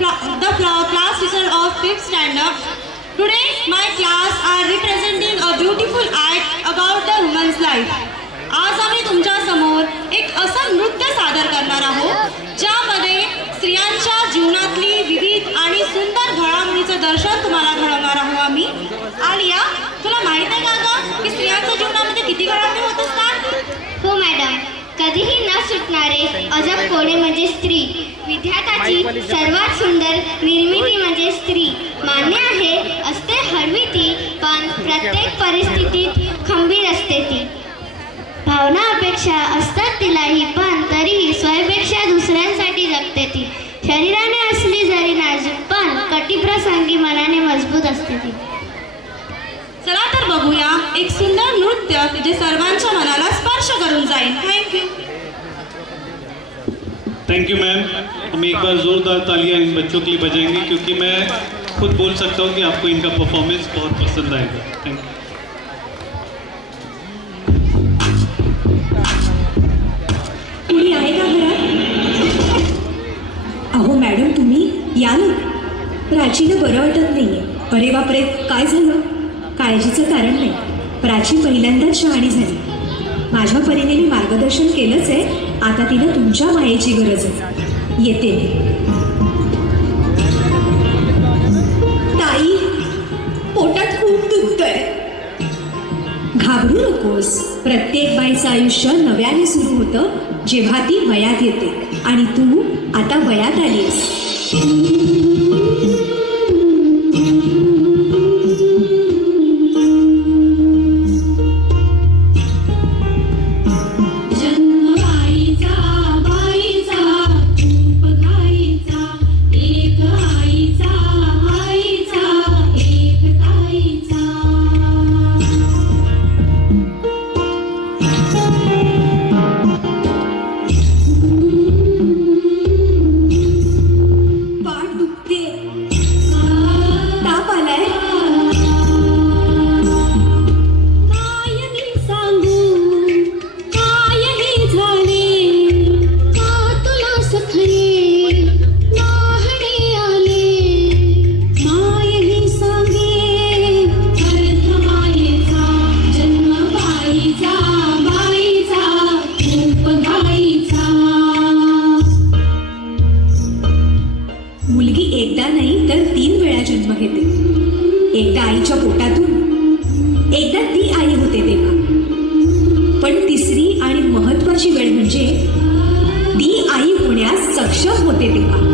class teacher of 5th standard. Today, my class are representing a beautiful act about the woman's life. आज आम्ही तुमच्या समोर एक असं नृत्य सादर करणार आहोत ज्यामध्ये स्त्रियांच्या जीवनातली विविध आणि सुंदर घडामोडीचं दर्शन तुम्हाला घडवणार आहोत आम्ही. आलिया, तुला माहित आहे का की स्त्रियांच्या जीवनामध्ये किती घडामोडी होत असतात? हो मॅडम, कधीही न सुटणारे अजब कोडे म्हणजे स्त्री. विद्यार्थ्याची सर्वात सुंदर निर्मिती म्हणजे स्त्री. मान्य आहे, असते हळवी ती, पण प्रत्येक परिस्थितीत खंबीर असते ती. भावना अपेक्षा असतात तिलाही, पण तरीही स्वयंपेक्षा दुसऱ्यांसाठी जगते ती. शरीराने असली जरी नाजूक, पण कटीप्रसंगी मनाने मजबूत असते ती. चला तर बघूया एक सुंदर नृत्य जे सर्वांच्या मनाला स्पर्श करून जाईल. थँक्यू. Thank you ma'am. हम एक बार ज़ोरदार तालियां इन बच्चों के लिए बजाएंगे क्योंकि मैं खुद बोल सकता हूँ कि आपको इनका परफॉर्मेंस बहुत पसंद आएगा. Thank you. कोणी आहे का घरात? अहो मॅडम, तुम्ही या ना. प्राचीला बरं वाटत नाहीये. अरे बापरे, काय झालं? काळजीचं कारण नाही. प्राची पहिल्यांदाच शहाणी झाली. माझ्या परीने मी मार्गदर्शन केलंच आहे. आता तिला तुमच्या मायेची गरज आहे. येते ताई, पोटात खूप दुखतंय. घाबरू नकोस. प्रत्येक बाईचं आयुष्य नव्याने सुरू होतं जेव्हा ती वयात येते, आणि तू आता वयात आलीस. मुलगी एकदा नाही तर 3 वेळा जन्म घेते. एकदा आईच्या पोटातून, एकदा ती आई होते तेव्हा, पण तिसरी आणि महत्वाची वेळ म्हणजे ती आई होण्यास सक्षम होते तेव्हा.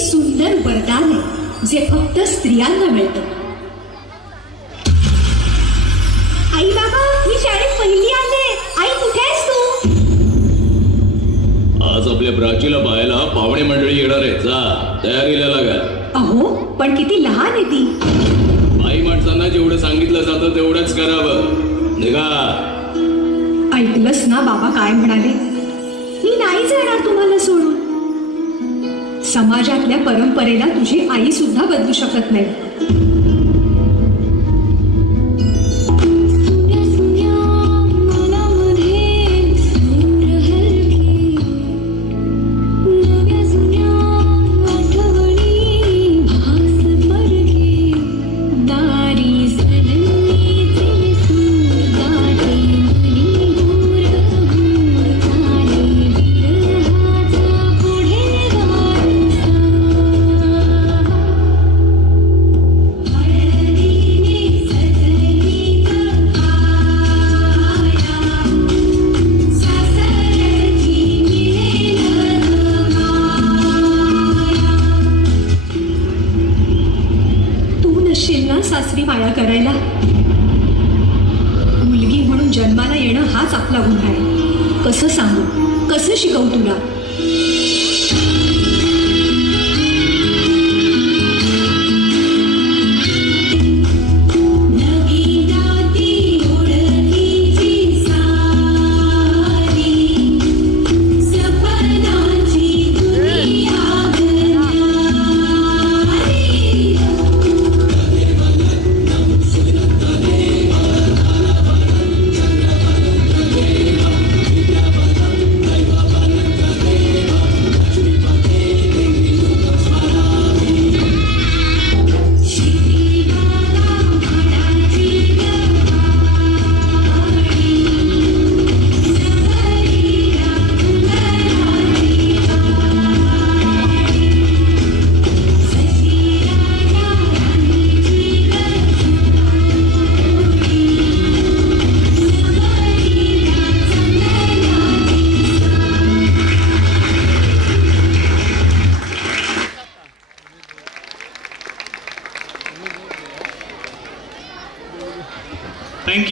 सुंदर वरदान आहे जे फक्त स्त्रियांना मिळतं. आई बाबा, मी शाळेत पहिली आले. आई, कुठे आहेस तू? आज आपल्या प्राचीला पाहायला पाहुणे मंडळी येणार आहे. जा, तयारीला लागा. अहो, पण किती लहान आहे ती. आई माणसांना जेवढं सांगितलं जातं तेवढंच करावं. निघा. ऐकलंस ना बाबा काय म्हणाले? मी नाही जाणार तुम्हाला सोडून. समाजातल्या परंपरेला तुझी आई सुद्धा बदलू शकत नाही. साथ लागून राहील. कसं सांगू, कसं शिकवू तुला?